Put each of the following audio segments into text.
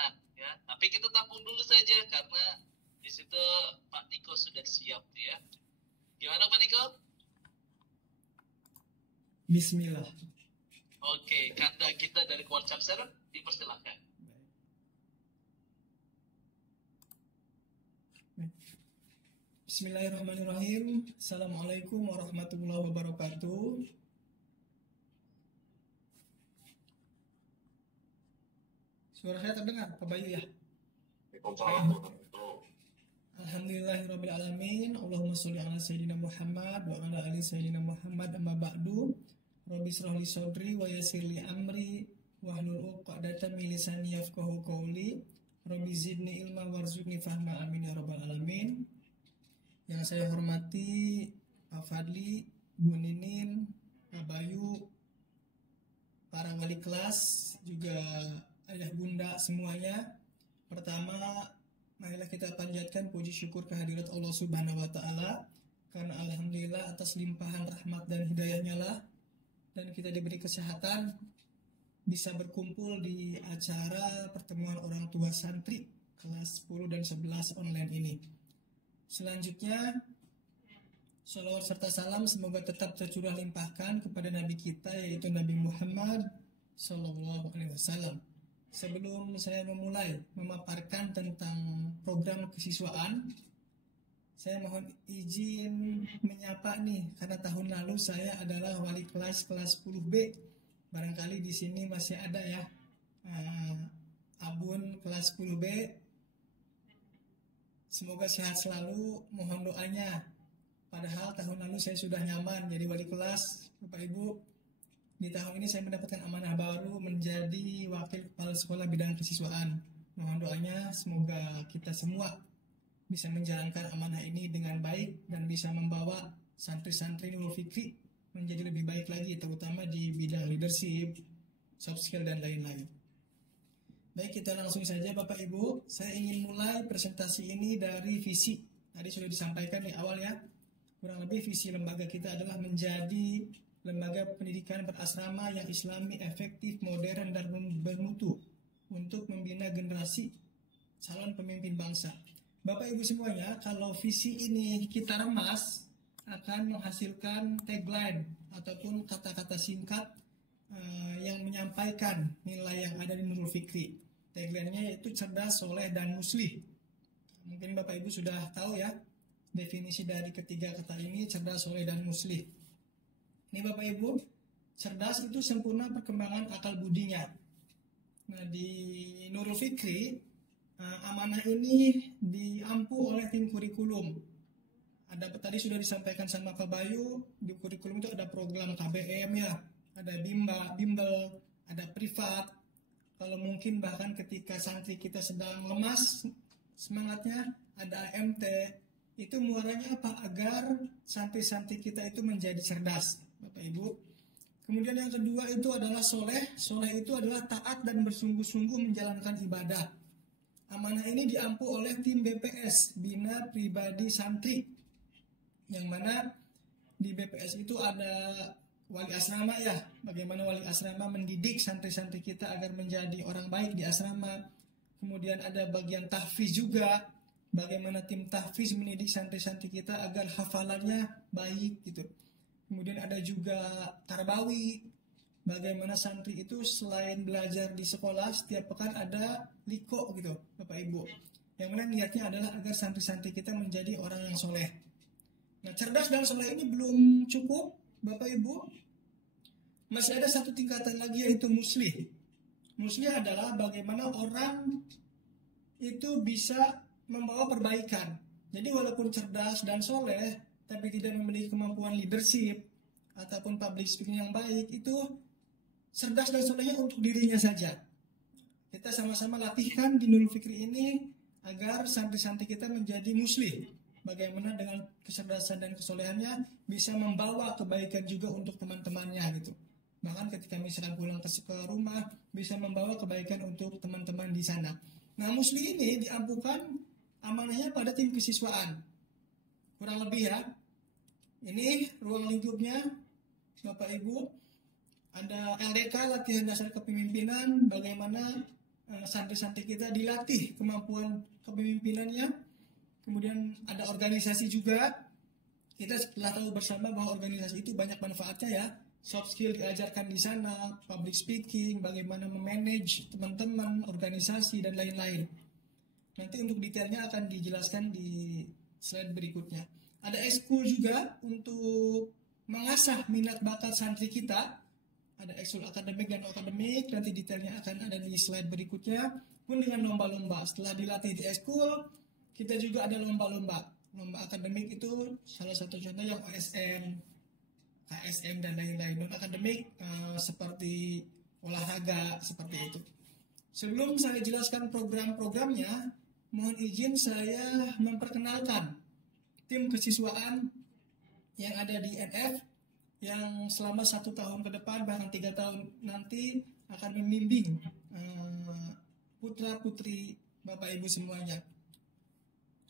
pertanyaan ya. Tapi kita tampung dulu saja karena di situ Pak Niko sudah siap ya. Gimana Pak Niko? Bismillah. Oke, kanda kita dari Kuala Chapter dipersilakan. Bismillahirrahmanirrahim. Assalamualaikum warahmatullahi wabarakatuh. Suara saya terdengar, Pak Bayu ya? Alhamdulillahirabbil alamin. Allahumma sholli ala sayyidina Muhammad wa ala ali sayyidina Muhammad, amma ba'du. Rabbi shrah li sadri wa yassir li amri wahlul 'uqdatam min lisani yafqahu qawli. Rabbi zidni ilma warzuqni fahma, amin ya rabbal alamin. Yang saya hormati Pak Fadli, Bu Ninin, Pak Bayu, para wali kelas, juga ayah bunda semuanya. Pertama, marilah kita panjatkan puji syukur kehadirat Allah Subhanahu wa Ta'ala, karena alhamdulillah atas limpahan rahmat dan hidayahnya lah dan kita diberi kesehatan bisa berkumpul di acara pertemuan orang tua santri kelas 10 dan 11 online ini. Selanjutnya, sholawat serta salam semoga tetap tercurah limpahkan kepada Nabi kita, yaitu Nabi Muhammad Sallallahu Alaihi Wasallam. Sebelum saya memulai memaparkan tentang program kesiswaan, saya mohon izin menyapa nih, karena tahun lalu saya adalah wali kelas 10B. Barangkali di sini masih ada ya, Abun kelas 10B. Semoga sehat selalu, mohon doanya. Padahal tahun lalu saya sudah nyaman jadi wali kelas, Bapak Ibu. Di tahun ini saya mendapatkan amanah baru menjadi wakil kepala sekolah bidang kesiswaan. Mohon doanya semoga kita semua bisa menjalankan amanah ini dengan baik dan bisa membawa santri-santri Nurul Fikri menjadi lebih baik lagi, terutama di bidang leadership, soft skill, dan lain-lain. Baik, kita langsung saja Bapak Ibu. Saya ingin mulai presentasi ini dari visi. Tadi sudah disampaikan di awal ya. Kurang lebih visi lembaga kita adalah menjadi lembaga pendidikan berasrama yang islami, efektif, modern, dan bermutu untuk membina generasi calon pemimpin bangsa. Bapak Ibu semuanya, kalau visi ini kita remas akan menghasilkan tagline ataupun kata-kata singkat yang menyampaikan nilai yang ada di Nurul Fikri. Tagline-nya yaitu cerdas, soleh, dan muslih. Mungkin Bapak Ibu sudah tahu ya definisi dari ketiga kata ini, cerdas, soleh, dan muslih. Ini Bapak Ibu, cerdas itu sempurna perkembangan akal budinya. Nah, di Nurul Fikri amanah ini diampu oleh tim kurikulum. Ada tadi sudah disampaikan sama Pak Bayu, di kurikulum itu ada program KBM ya, ada bimbel, ada privat. Kalau mungkin bahkan ketika santri kita sedang lemas semangatnya, ada AMT. Itu muaranya apa? Agar santri-santri kita itu menjadi cerdas, Bapak Ibu. Kemudian yang kedua itu adalah soleh. Soleh itu adalah taat dan bersungguh-sungguh menjalankan ibadah. Amanah ini diampu oleh tim BPS, Bina Pribadi Santri, yang mana di BPS itu ada wali asrama ya, bagaimana wali asrama mendidik santri-santri kita agar menjadi orang baik di asrama. Kemudian ada bagian tahfiz juga, bagaimana tim tahfiz mendidik santri-santri kita agar hafalannya baik gitu. Kemudian ada juga tarbawi, bagaimana santri itu selain belajar di sekolah, setiap pekan ada liko gitu Bapak Ibu, yang mana niatnya adalah agar santri-santri kita menjadi orang yang soleh. Nah, cerdas dan soleh ini belum cukup Bapak Ibu, masih ada satu tingkatan lagi, yaitu muslih. Muslih adalah bagaimana orang itu bisa membawa perbaikan. Jadi walaupun cerdas dan soleh, tapi tidak memiliki kemampuan leadership ataupun public speaking yang baik, itu cerdas dan solehnya untuk dirinya saja. Kita sama-sama latihkan di Nurul Fikri ini agar santri-santri kita menjadi muslih. Bagaimana dengan kecerdasan dan kesolehannya bisa membawa kebaikan juga untuk teman-temannya gitu. Bahkan ketika misalnya pulang ke rumah bisa membawa kebaikan untuk teman-teman di sana. Nah, muslih ini diampukan amanahnya pada tim kesiswaan. Kurang lebih ya. Ini ruang lingkupnya Bapak Ibu. Ada LDK, latihan dasar kepemimpinan, bagaimana santri-santri kita dilatih kemampuan kepemimpinannya. Kemudian ada organisasi juga. Kita telah tahu bersama bahwa organisasi itu banyak manfaatnya ya. Soft skill diajarkan di sana, public speaking, bagaimana memanage teman-teman, organisasi, dan lain-lain. Nanti untuk detailnya akan dijelaskan di slide berikutnya. Ada ekskul juga untuk mengasah minat bakat santri kita. Ada ekskul akademik dan akademik, nanti detailnya akan ada di slide berikutnya. Pun dengan lomba-lomba, setelah dilatih di ekskul, kita juga ada lomba-lomba. Lomba akademik itu salah satu contoh yang OSN, KSM, dan lain-lain. Non akademik seperti olahraga, seperti itu. Sebelum saya jelaskan program-programnya, mohon izin saya memperkenalkan tim kesiswaan yang ada di NF yang selama 1 tahun ke depan, bahkan 3 tahun nanti akan membimbing putra-putri Bapak Ibu semuanya.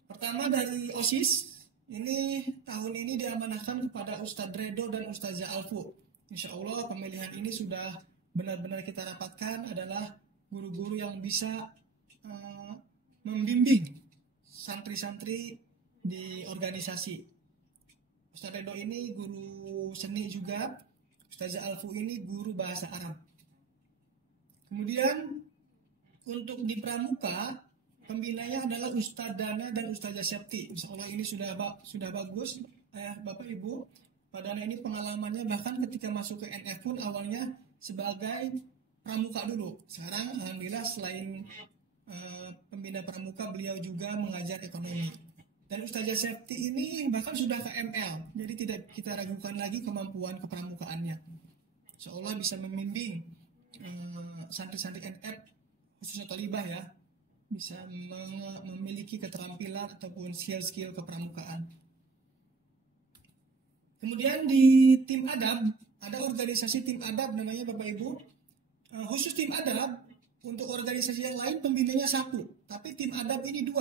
Pertama dari OSIS. Ini tahun ini diamanahkan kepada Ustadz Redo dan Ustazah Alfu. Insya Allah pemilihan ini sudah benar-benar kita rapatkan adalah guru-guru yang bisa membimbing santri-santri di organisasi. Ustadz Redo ini guru seni juga, Ustazah Alfu ini guru bahasa Arab. Kemudian untuk di pramuka, pembinanya adalah Ustadz Dana dan Ustazah Septi. Insya Allah ini sudah bagus, Bapak Ibu. Pak Dana ini pengalamannya bahkan ketika masuk ke NF pun awalnya sebagai pramuka dulu. Sekarang alhamdulillah selain pembina pramuka, beliau juga mengajar ekonomi. Dan Ustazah Septi ini bahkan sudah ke ML, jadi tidak kita ragukan lagi kemampuan kepramukaannya. Insya Allah bisa membimbing santri-santri NF khususnya Thalibah ya, bisa memiliki keterampilan ataupun skill-skill kepramukaan. Kemudian di tim adab, ada organisasi tim adab namanya Bapak Ibu. Khusus tim adab, untuk organisasi yang lain pembinanya 1, tapi tim adab ini 2.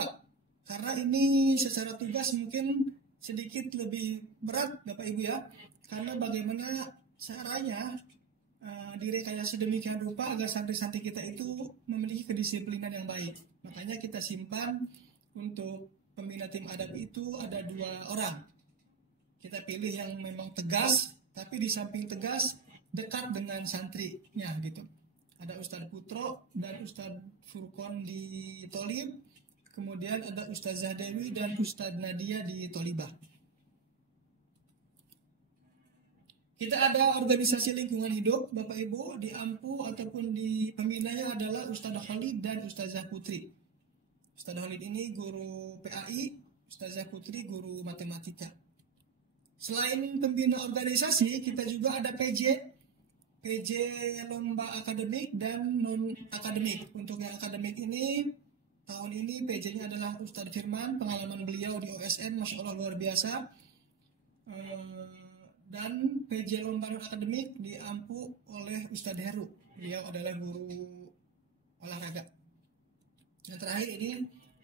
Karena ini secara tugas mungkin sedikit lebih berat Bapak Ibu ya. Karena bagaimana caranya direkayasa sedemikian rupa agar santri-santri kita itu memiliki kedisiplinan yang baik. Makanya kita simpan untuk pembina tim adab itu ada 2 orang. Kita pilih yang memang tegas, tapi di samping tegas dekat dengan santrinya gitu. Ada Ustadz Putro dan Ustadz Furqon di Tholib, kemudian ada Ustazah Dewi dan Ustadz Nadia di Thalibah. Kita ada organisasi lingkungan hidup, Bapak Ibu, di AMPU ataupun di pembinanya adalah Ustadzah Khalid dan Ustazah Putri. Ustadzah Khalid ini guru PAI, Ustazah Putri guru matematika. Selain pembina organisasi, kita juga ada PJ lomba akademik dan non-akademik. Untuk yang akademik ini, tahun ini PJ-nya adalah Ustadz Firman, pengalaman beliau di OSN, Masya Allah luar biasa. Dan PJ lomba non-akademik diampu oleh Ustadz Heru, beliau adalah guru olahraga. Yang terakhir ini,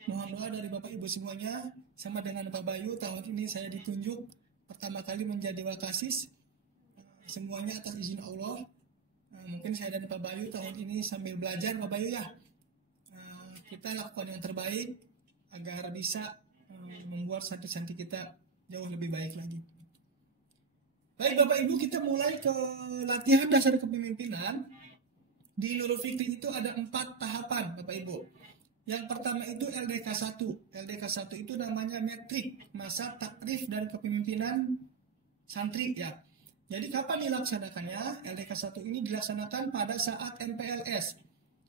mohon doa dari Bapak Ibu semuanya, sama dengan Pak Bayu, tahun ini saya ditunjuk pertama kali menjadi Wakasis. Semuanya atas izin Allah. Mungkin saya dan Pak Bayu tahun ini sambil belajar Pak Bayu ya. Kita lakukan yang terbaik agar bisa membuat santri-santri kita jauh lebih baik lagi. Baik Bapak Ibu, kita mulai ke latihan dasar kepemimpinan. Di Nurul Fikri itu ada 4 tahapan Bapak Ibu. Yang pertama itu LDK 1. LDK 1 itu namanya metrik, masa takrif dan kepemimpinan santri ya. Jadi kapan dilaksanakannya? LDK 1 ini dilaksanakan pada saat MPLS.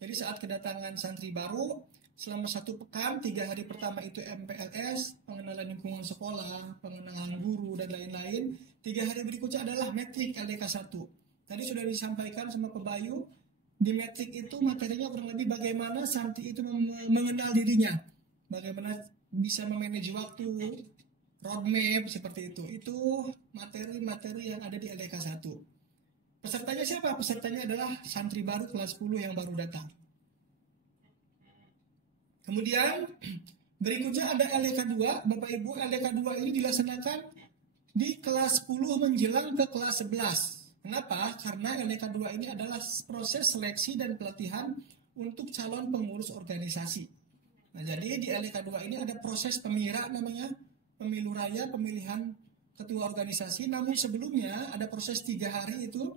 Jadi saat kedatangan santri baru, selama 1 pekan, 3 hari pertama itu MPLS, pengenalan lingkungan sekolah, pengenalan guru, dan lain-lain. 3 hari berikutnya adalah metrik LDK 1. Tadi sudah disampaikan sama Pak Bayu, di metrik itu materinya kurang lebih bagaimana santri itu mengenal dirinya. Bagaimana bisa memanage waktu, roadmap, seperti itu. Itu materi-materi yang ada di LDK 1. Pesertanya siapa? Pesertanya adalah santri baru kelas 10 yang baru datang. Kemudian berikutnya ada LDK 2. Bapak Ibu, LDK 2 ini dilaksanakan di kelas 10 menjelang ke kelas 11. Kenapa? Karena LDK 2 ini adalah proses seleksi dan pelatihan untuk calon pengurus organisasi. Nah, jadi di LDK 2 ini ada proses pemira namanya, pemilu raya, pemilihan ketua organisasi. Namun sebelumnya ada proses 3 hari itu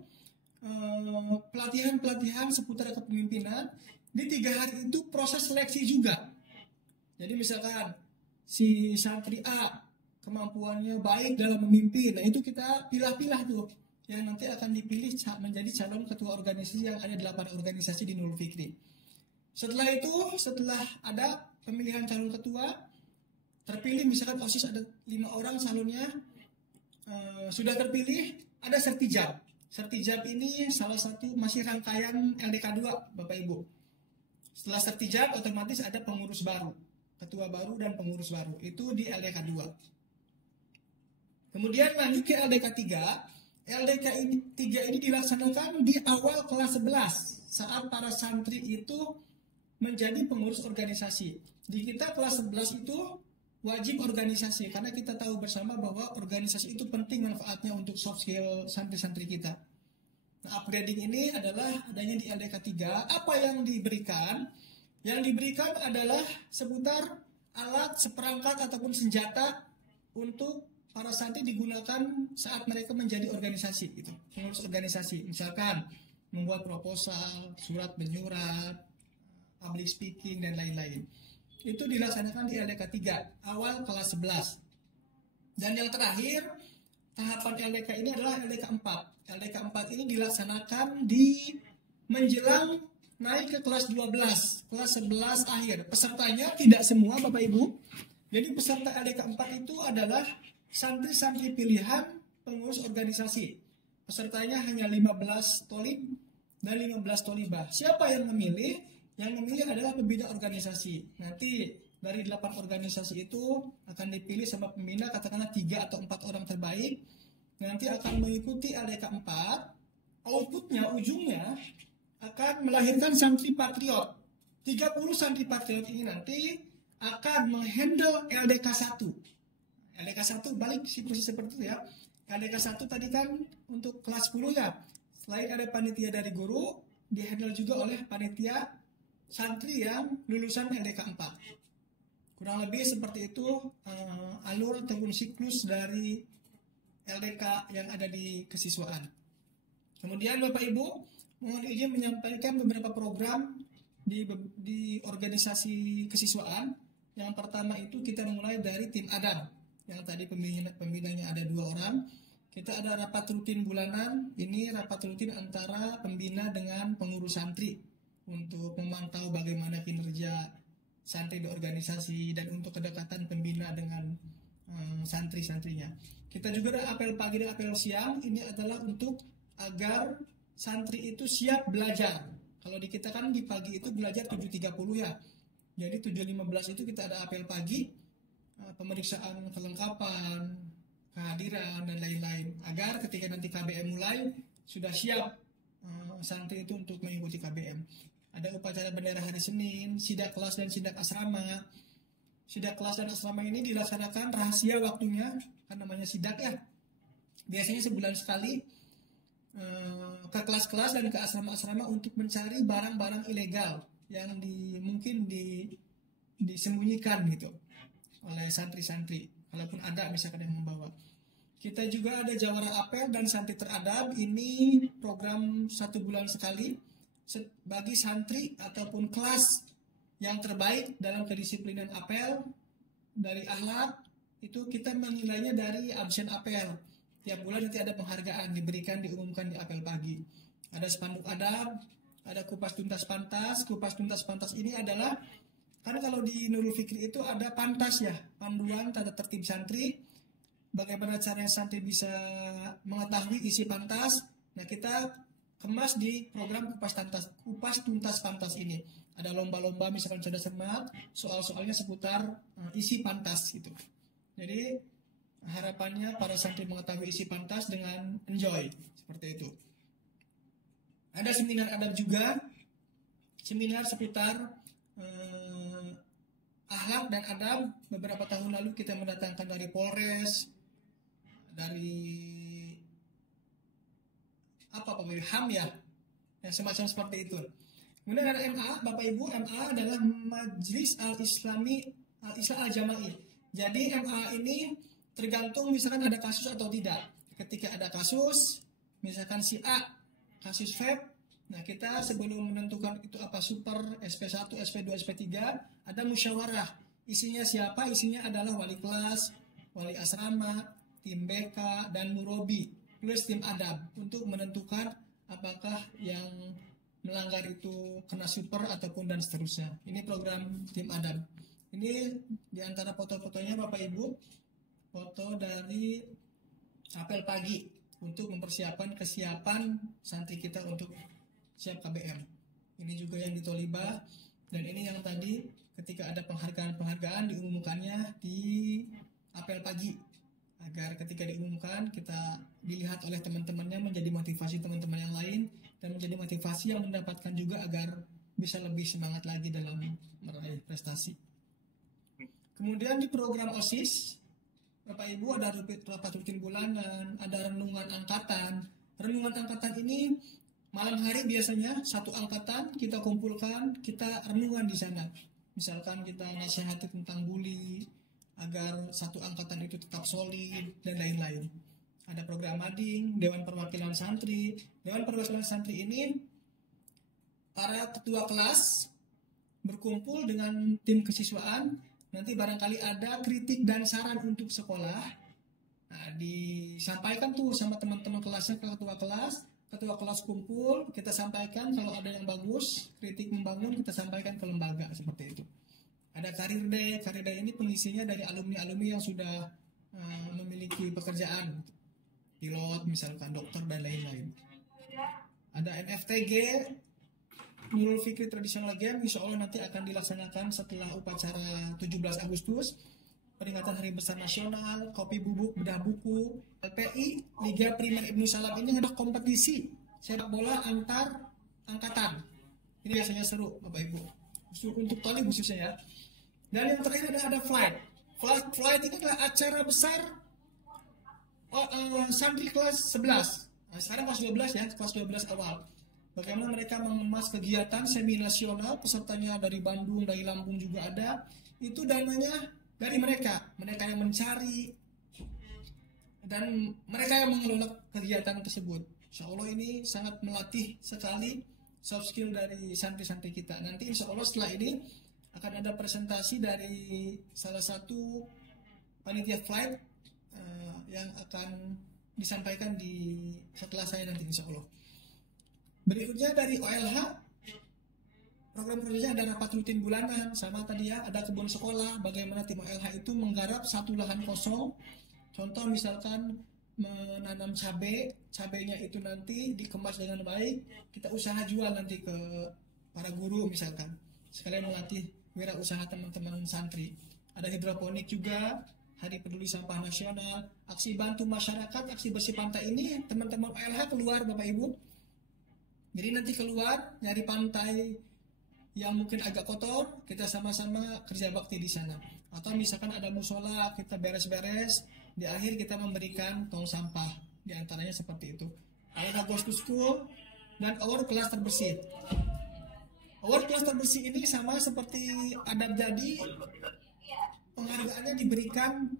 pelatihan seputar kepemimpinan. Di 3 hari itu proses seleksi juga. Jadi misalkan si santri A kemampuannya baik dalam memimpin, nah itu kita pilah-pilah tuh yang nanti akan dipilih menjadi calon ketua organisasi yang ada 8 organisasi di Nurul Fikri. Setelah itu, setelah ada pemilihan calon ketua, terpilih misalkan OSIS ada 5 orang calonnya, sudah terpilih, ada sertijab. Sertijab ini salah satu masih rangkaian LDK 2, Bapak Ibu. Setelah sertijab otomatis ada pengurus baru, ketua baru dan pengurus baru. Itu di LDK 2. Kemudian lanjut ke LDK 3. LDK 3 ini dilaksanakan di awal kelas 11 saat para santri itu menjadi pengurus organisasi. Di kita kelas 11 itu wajib organisasi karena kita tahu bersama bahwa organisasi itu penting manfaatnya untuk soft skill santri-santri kita. Nah, upgrading ini adalah adanya di LDK 3. Apa yang diberikan? Yang diberikan adalah seputar alat, seperangkat ataupun senjata untuk para santri digunakan saat mereka menjadi organisasi, gitu, pengurus organisasi. Misalkan membuat proposal, surat menyurat, public speaking dan lain-lain. Itu dilaksanakan di LDK 3 awal kelas 11. Dan yang terakhir tahapan LDK ini adalah LDK 4. LDK 4 ini dilaksanakan di menjelang naik ke kelas 12, kelas 11 akhir. Pesertanya tidak semua Bapak Ibu. Jadi peserta LDK 4 itu adalah santri-santri pilihan pengurus organisasi. Pesertanya hanya 15 tolib dan 15 tolibah. Siapa yang memilih? Yang memilih adalah pembina organisasi. Nanti dari 8 organisasi itu akan dipilih sama pembina, katakanlah 3 atau 4 orang terbaik. Nanti akan mengikuti LDK 4. Outputnya, ujungnya akan melahirkan santri patriot. 30 santri patriot ini nanti akan menghandle LDK 1. LDK 1 balik siklus seperti itu ya. LDK 1 tadi kan untuk kelas 10 ya. Selain ada panitia dari guru, dihandle juga oleh panitia santri yang lulusan LDK 4. Kurang lebih seperti itu alur ataupun siklus dari LDK yang ada di kesiswaan. Kemudian Bapak Ibu, mohon izin menyampaikan beberapa program di organisasi kesiswaan. Yang pertama itu kita mulai dari tim Adam. Yang tadi pembinanya ada 2 orang. Kita ada rapat rutin bulanan. Ini rapat rutin antara pembina dengan pengurus santri untuk memantau bagaimana kinerja santri di organisasi dan untuk kedekatan pembina dengan santri-santrinya. Kita juga ada apel pagi dan apel siang. Ini adalah untuk agar santri itu siap belajar. Kalau di kita kan di pagi itu belajar 7.30 ya. Jadi 7.15 itu kita ada apel pagi, pemeriksaan kelengkapan, kehadiran dan lain-lain. Agar ketika nanti KBM mulai sudah siap santri itu untuk mengikuti KBM. Ada upacara bendera hari Senin, sidak kelas dan sidak asrama. Sidak kelas dan asrama ini dilaksanakan rahasia waktunya, kan namanya sidak ya. Biasanya sebulan sekali ke kelas-kelas dan ke asrama-asrama untuk mencari barang-barang ilegal yang mungkin disembunyikan gitu oleh santri-santri. Kalaupun ada misalkan yang membawa. Kita juga ada jawara apel dan santri teradab. Ini program 1 bulan sekali bagi santri ataupun kelas yang terbaik dalam kedisiplinan apel dari akhlak. Itu kita menilainya dari absen apel. Tiap bulan nanti ada penghargaan diberikan, diumumkan di apel pagi. Ada spanduk adab, ada kupas tuntas pantas. Kupas tuntas pantas ini adalah, kan kalau di Nurul Fikri itu ada pantas ya, panduan tata tertib santri. Bagaimana caranya santri bisa mengetahui isi pantas. Nah, kita kemas di program kupas tuntas pantas ini. Ada lomba-lomba misalkan sudah semat, soal-soalnya seputar isi pantas gitu. Jadi harapannya para santri mengetahui isi pantas dengan enjoy seperti itu. Ada seminar adab juga, seminar seputar akhlak dan adab. Beberapa tahun lalu kita mendatangkan dari Polres, dari HAM ya, yang semacam seperti itu. Kemudian ada MA, Bapak Ibu, MA adalah Majelis Al-Islami Al-Islam Al-Jama'i. Jadi MA ini tergantung misalkan ada kasus atau tidak. Ketika ada kasus, misalkan si A kasus vape, nah kita sebelum menentukan itu apa super, SP1, SP2, SP3, ada musyawarah. Isinya siapa? Isinya adalah wali kelas, wali asrama, tim BK, dan murobi, plus tim adab untuk menentukan apakah yang melanggar itu kena super ataupun dan seterusnya. Ini program tim adab. Ini diantara foto-fotonya Bapak Ibu, foto dari apel pagi untuk mempersiapkan kesiapan santri kita untuk siap KBM. Ini juga yang di Toliba, dan ini yang tadi ketika ada penghargaan diumumkannya di apel pagi, agar ketika diumumkan kita dilihat oleh teman-temannya, menjadi motivasi teman-teman yang lain dan menjadi motivasi yang mendapatkan juga agar bisa lebih semangat lagi dalam meraih prestasi. Kemudian di program OSIS, Bapak Ibu, ada rapat rutin bulanan, ada renungan angkatan. Renungan angkatan ini malam hari biasanya satu angkatan kita kumpulkan, kita renungan di sana. Misalkan kita nasihati tentang bully, agar satu angkatan itu tetap solid, dan lain-lain. Ada program mading, Dewan Perwakilan Santri. Dewan Perwakilan Santri ini para ketua kelas berkumpul dengan tim kesiswaan. Nanti barangkali ada kritik dan saran untuk sekolah. Nah, disampaikan tuh sama teman-teman kelasnya ke ketua kelas kumpul, kita sampaikan kalau ada yang bagus, kritik membangun, kita sampaikan ke lembaga, seperti itu. Ada karir day ini pengisinya dari alumni-alumni yang sudah memiliki pekerjaan, pilot misalkan, dokter, dan lain-lain. Ada NFTG, Nurul Fikri Traditional Game, insya Allah nanti akan dilaksanakan setelah upacara 17 Agustus, peringatan Hari Besar Nasional, kopi bubuk, bedah buku. LPI, Liga Primer Ibnu Salam ini ada kompetisi sepak bola antar angkatan. Ini biasanya seru, Bapak Ibu. Untuk tali khususnya ya. Dan yang terakhir ada flight. Flight ini adalah acara besar santri kelas 11. Nah, sekarang kelas 12 ya, kelas 12 awal. Bagaimana mereka mengemas kegiatan semi nasional, pesertanya dari Bandung, dari Lampung juga ada. Itu dananya dari mereka yang mencari dan mereka yang mengelola kegiatan tersebut. Insya Allah ini sangat melatih sekali soft skill dari santri-santri kita. Nanti insya Allah setelah ini akan ada presentasi dari salah satu panitia flight yang akan disampaikan setelah saya nanti insya Allah. Berikutnya dari OLH, program-programnya ada rapat rutin bulanan, sama tadi ya, ada kebun sekolah, bagaimana tim OLH itu menggarap satu lahan kosong. Contoh misalkan menanam cabenya itu nanti dikemas dengan baik, kita usaha jual nanti ke para guru misalkan, sekalian melatih wirausaha teman-teman santri. Ada hidroponik juga, Hari Peduli Sampah Nasional, aksi bantu masyarakat, aksi bersih pantai ini teman-teman OLH keluar Bapak Ibu. Jadi nanti keluar nyari pantai yang mungkin agak kotor, kita sama-sama kerja bakti di sana. Atau misalkan ada musola, kita beres-beres, di akhir kita memberikan tong sampah, di antaranya seperti itu. Ada Ghost to School dan award kelas terbersih. Award kelas terbersih ini sama seperti adab jadi, penghargaannya diberikan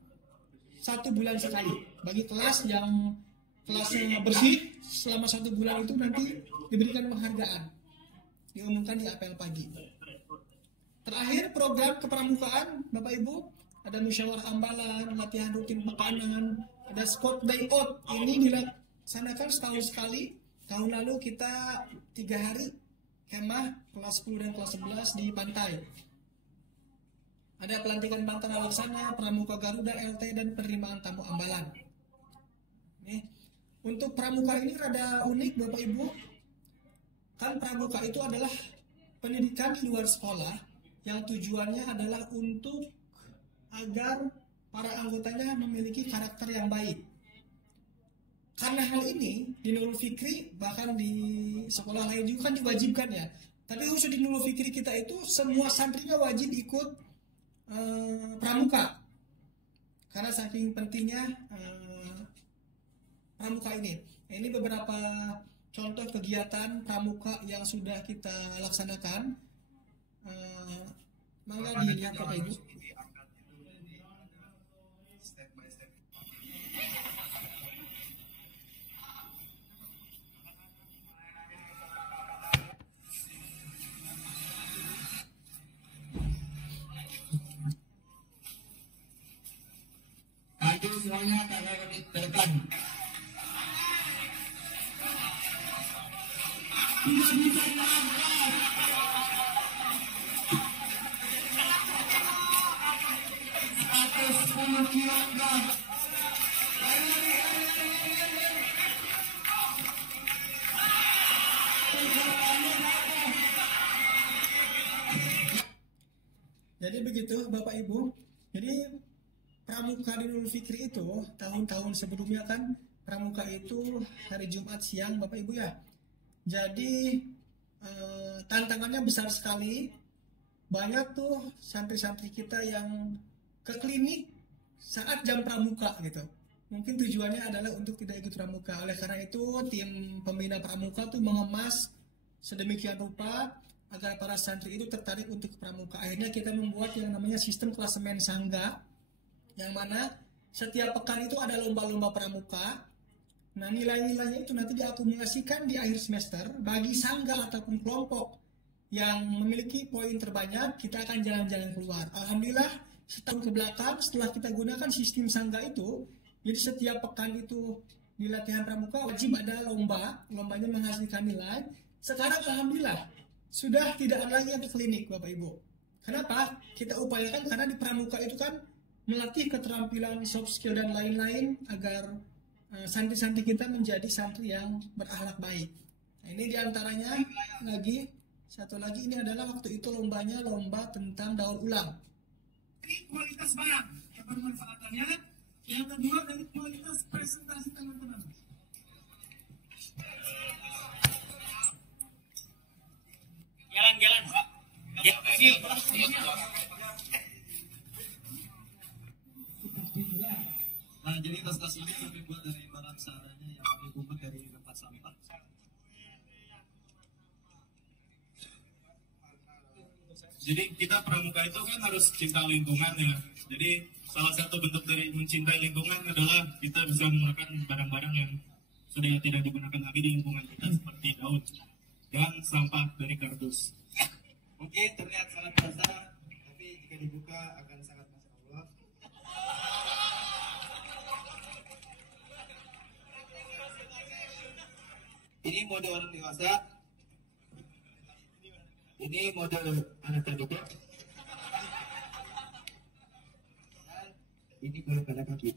1 bulan sekali. Bagi kelas yang kelasnya bersih, selama 1 bulan itu nanti diberikan penghargaan, diumumkan di apel pagi. Terakhir program kepramukaan Bapak Ibu, ada musyawarah ambalan, latihan rutin makanan, ada Scout Day Out. Ini dilaksanakan setahun sekali. Tahun lalu kita 3 hari kemah kelas 10 dan kelas 11 di pantai. Ada pelantikan Bantara Laksana, Pramuka Garuda, LT, dan penerimaan tamu ambalan. Nih, untuk pramuka ini rada unik Bapak Ibu. Kan pramuka itu adalah pendidikan di luar sekolah yang tujuannya adalah untuk agar para anggotanya memiliki karakter yang baik. Karena hal ini di Nurul Fikri, bahkan di sekolah lain juga kan diwajibkan ya. Tapi khusus di Nurul Fikri kita itu semua santrinya wajib ikut pramuka. Karena saking pentingnya pramuka ini. Ini beberapa contoh kegiatan pramuka yang sudah kita laksanakan. Mangga dilihat Bapak Ibu. Maju semuanya karena lebih ke depan. Jadi begitu Bapak Ibu. Jadi pramuka di Idul Fitri itu tahun-tahun sebelumnya kan pramuka itu hari Jumat siang Bapak Ibu ya. Jadi tantangannya besar sekali. Banyak tuh santri-santri kita yang ke klinik saat jam pramuka gitu. Mungkin tujuannya adalah untuk tidak ikut pramuka. Oleh karena itu tim pembina pramuka tuh mengemas sedemikian rupa agar para santri itu tertarik untuk pramuka. Akhirnya kita membuat yang namanya sistem klasemen sangga, yang mana setiap pekan itu ada lomba-lomba pramuka. Nah, nilai-nilainya itu nanti diakumulasikan di akhir semester bagi sangga ataupun kelompok yang memiliki poin terbanyak. Kita akan jalan-jalan keluar. Alhamdulillah setahun ke belakang setelah kita gunakan sistem sangga itu, jadi setiap pekan itu di latihan pramuka wajib ada lomba, lombanya menghasilkan nilai. Sekarang alhamdulillah sudah tidak ada lagi untuk klinik Bapak Ibu. Kenapa? Kita upayakan karena di pramuka itu kan melatih keterampilan soft skill dan lain-lain agar santri-santri kita menjadi santri yang berakhlak baik. Nah, ini diantaranya lagi, satu lagi ini adalah waktu itu lombanya lomba tentang daur ulang. Ini kualitas barang yang bermanfaatannya. Yang kedua dari kualitas presentasi teman-teman. Jalan-jalan, Pak. Ya, Nah, jadi tas-tas ini kami buat dari bahan seadanya yang kami buat dari tempat sampah. Jadi kita pramuka itu kan harus cinta lingkungan ya. Jadi salah satu bentuk dari mencintai lingkungan adalah kita bisa menggunakan barang-barang yang sudah tidak digunakan lagi di lingkungan kita seperti daun dan sampah dari kardus. Mungkin terlihat sangat basah, tapi jika dibuka akan sangat masya Allah. Ini mode orang dewasa. Ini mode anak terdidik. Ini baru pada kaki.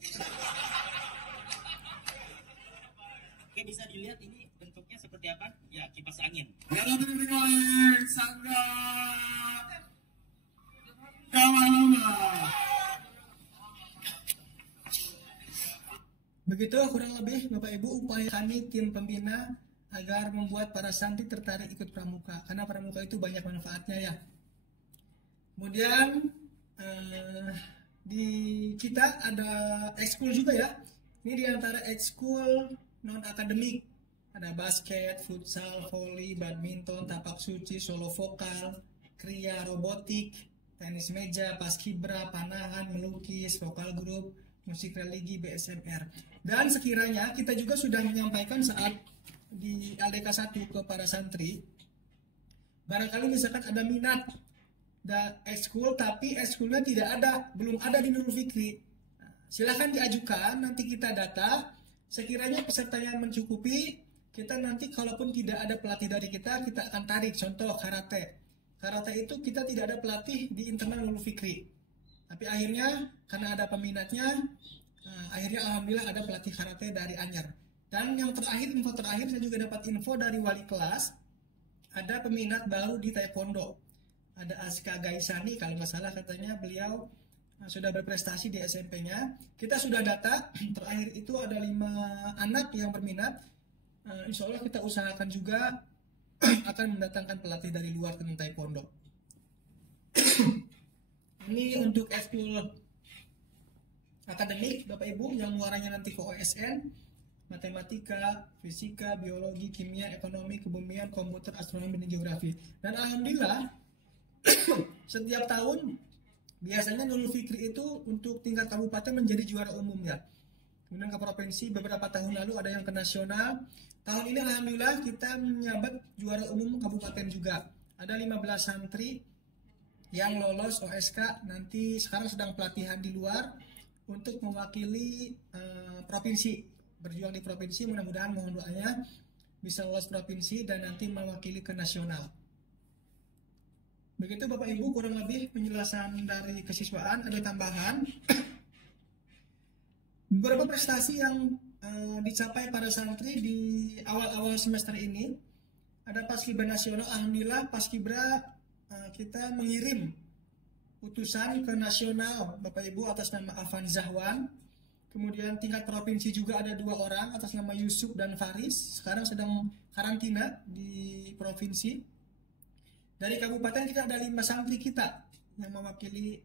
Oke, bisa dilihat ini bentuknya seperti apa? Ya, kipas angin. Halo teman-teman, sangga Kamalama. Begitu kurang lebih Bapak Ibu upaya kami tim pembina agar membuat para santri tertarik ikut pramuka, karena pramuka itu banyak manfaatnya ya. Kemudian di kita ada ekskul juga ya. Ini diantara ekskul non akademik, ada basket, futsal, volley, badminton, tapak suci, solo vokal, kriya, robotik, tenis meja, paskibra, panahan, melukis, vokal grup, musik religi, BSMR. Dan sekiranya kita juga sudah menyampaikan saat di LDK 1 ke para santri, barangkali misalkan ada minat ekskul tapi ekskulnya tidak ada, belum ada di Nurul Fikri, silahkan diajukan, nanti kita data. Sekiranya pesertanya mencukupi, kita nanti kalaupun tidak ada pelatih dari kita akan tarik. Contoh karate itu kita tidak ada pelatih di internal Nurul Fikri, tapi akhirnya karena ada peminatnya, akhirnya alhamdulillah ada pelatih karate dari Anyar. Dan yang terakhir, info terakhir, saya juga dapat info dari wali kelas, ada peminat baru di taekwondo. Ada Aska Gaisani, kalau nggak salah katanya beliau sudah berprestasi di SMP-nya. Kita sudah data, terakhir itu ada 5 anak yang berminat. Insya Allah kita usahakan juga akan mendatangkan pelatih dari luar tentang taekwondo. Ini untuk ekskul akademik Bapak Ibu yang muaranya nanti ke OSN. matematika, fisika, biologi, kimia, ekonomi, kebumian, komputer, astronomi, dan geografi. Dan alhamdulillah setiap tahun biasanya Nurul Fikri itu untuk tingkat kabupaten menjadi juara umum ya. Kemudian ke provinsi beberapa tahun lalu ada yang ke nasional. Tahun ini alhamdulillah kita menyabet juara umum kabupaten juga. Ada 15 santri yang lolos OSK, nanti sekarang sedang pelatihan di luar untuk mewakili provinsi, berjuang di provinsi. Mudah-mudahan mohon doanya bisa lolos provinsi dan nanti mewakili ke nasional. Begitu Bapak Ibu kurang lebih penjelasan dari kesiswaan. Ada tambahan beberapa prestasi yang dicapai para santri di awal-awal semester ini. Ada Paskibra nasional, alhamdulillah Paskibra kita mengirim utusan ke nasional Bapak Ibu atas nama Afan Zahwan. Kemudian tingkat provinsi juga ada 2 orang atas nama Yusuf dan Faris, sekarang sedang karantina di provinsi. Dari kabupaten kita ada 5 santri kita yang mewakili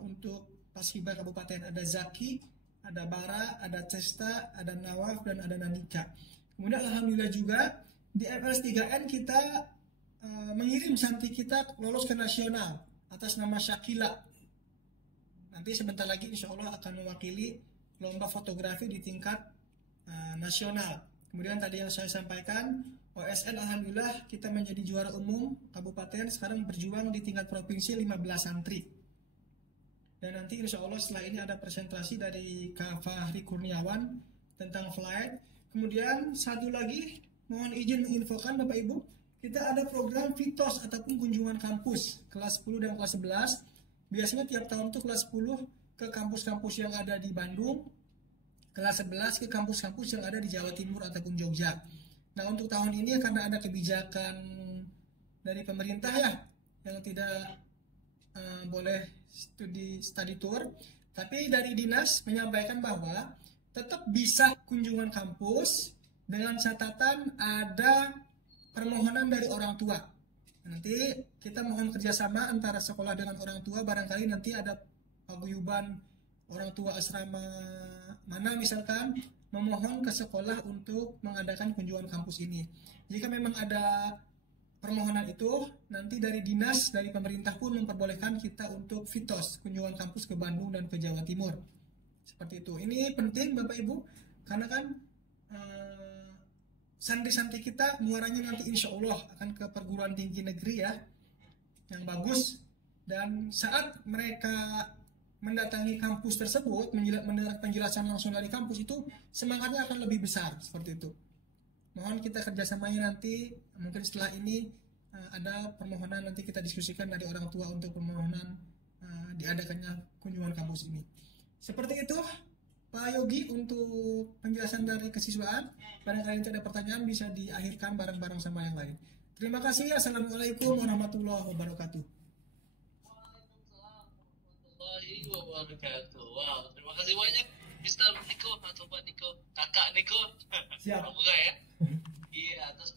untuk Paskibra kabupaten. Ada Zaki, ada Bara, ada Cesta, ada Nawaf, dan ada Nanika. Kemudian alhamdulillah juga di FLS 3N kita mengirim santri kita lolos ke nasional atas nama Syakila. Nanti sebentar lagi insya Allah akan mewakili lomba fotografi di tingkat nasional. Kemudian tadi yang saya sampaikan, OSN alhamdulillah kita menjadi juara umum kabupaten, sekarang berjuang di tingkat provinsi 15 santri. Dan nanti insya Allah setelah ini ada presentasi dari Kak Fahri Kurniawan tentang flight. Kemudian satu lagi mohon izin menginfokan Bapak Ibu, kita ada program FITOS ataupun kunjungan kampus kelas 10 dan kelas 11. Biasanya tiap tahun itu kelas 10 ke kampus-kampus yang ada di Bandung, kelas 11 ke kampus-kampus yang ada di Jawa Timur ataupun Jogja. Nah untuk tahun ini karena ada kebijakan dari pemerintah ya yang tidak boleh study tour, tapi dari dinas menyampaikan bahwa tetap bisa kunjungan kampus dengan catatan ada permohonan dari orang tua. Nanti kita mohon kerjasama antara sekolah dengan orang tua, barangkali nanti ada paguyuban orang tua asrama mana misalkan memohon ke sekolah untuk mengadakan kunjungan kampus ini. Jika memang ada permohonan itu, nanti dari dinas, dari pemerintah pun memperbolehkan kita untuk FITOS, kunjungan kampus ke Bandung dan ke Jawa Timur. Seperti itu. Ini penting Bapak Ibu, karena kan santri-santri kita muaranya nanti insya Allah akan ke perguruan tinggi negeri ya, yang bagus. Dan saat mereka mendatangi kampus tersebut, mendengar penjelasan langsung dari kampus, itu semangatnya akan lebih besar, seperti itu. Mohon kita kerjasamanya nanti, mungkin setelah ini ada permohonan, nanti kita diskusikan dari orang tua untuk permohonan diadakannya kunjungan kampus ini. Seperti itu Pak Yogi untuk penjelasan dari kesiswaan. Barangkali ada pertanyaan bisa diakhirkan bareng-bareng sama yang lain. Terima kasih. Assalamualaikum warahmatullahi wabarakatuh. Warahmatullahi wabarakatuh. Wow, terima kasih banyak Mr. Niko atau Pak Niko, Kakak Niko. Siap. Semoga ya. Iya, atas